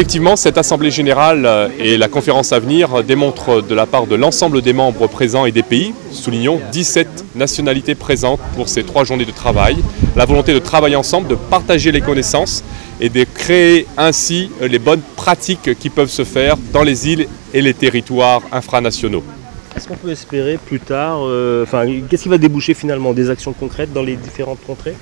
Effectivement, cette Assemblée générale et la conférence à venir démontrent de la part de l'ensemble des membres présents et des pays, soulignons 17 nationalités présentes pour ces 3 journées de travail, la volonté de travailler ensemble, de partager les connaissances et de créer ainsi les bonnes pratiques qui peuvent se faire dans les îles et les territoires infranationaux. Est-ce qu'on peut espérer plus tard, qu'est-ce qui va déboucher finalement des actions concrètes dans les différentes contrées?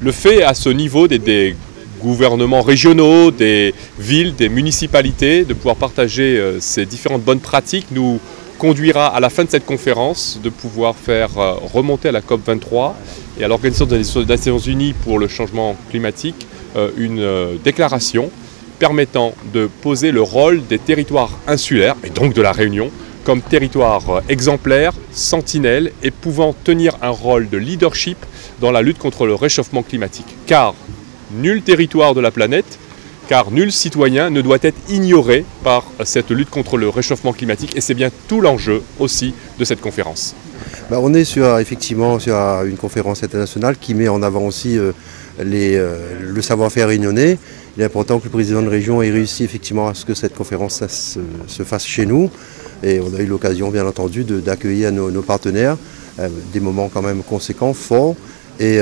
Le fait à ce niveau des gouvernements régionaux, des villes, des municipalités, de pouvoir partager ces différentes bonnes pratiques nous conduira à la fin de cette conférence de pouvoir faire remonter à la COP23 et à l'Organisation des Nations Unies pour le changement climatique une déclaration permettant de poser le rôle des territoires insulaires, et donc de la Réunion, comme territoire exemplaire, sentinelle et pouvant tenir un rôle de leadership dans la lutte contre le réchauffement climatique. Car nul territoire de la planète, car nul citoyen ne doit être ignoré par cette lutte contre le réchauffement climatique et c'est bien tout l'enjeu aussi de cette conférence. On est effectivement sur une conférence internationale qui met en avant aussi le savoir-faire réunionnais. Il est important que le président de région ait réussi effectivement à ce que cette conférence se fasse chez nous. Et on a eu l'occasion bien entendu d'accueillir nos partenaires, des moments quand même conséquents, forts. Et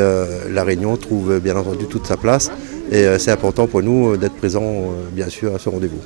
la Réunion trouve bien entendu toute sa place. Et c'est important pour nous d'être présents bien sûr à ce rendez-vous.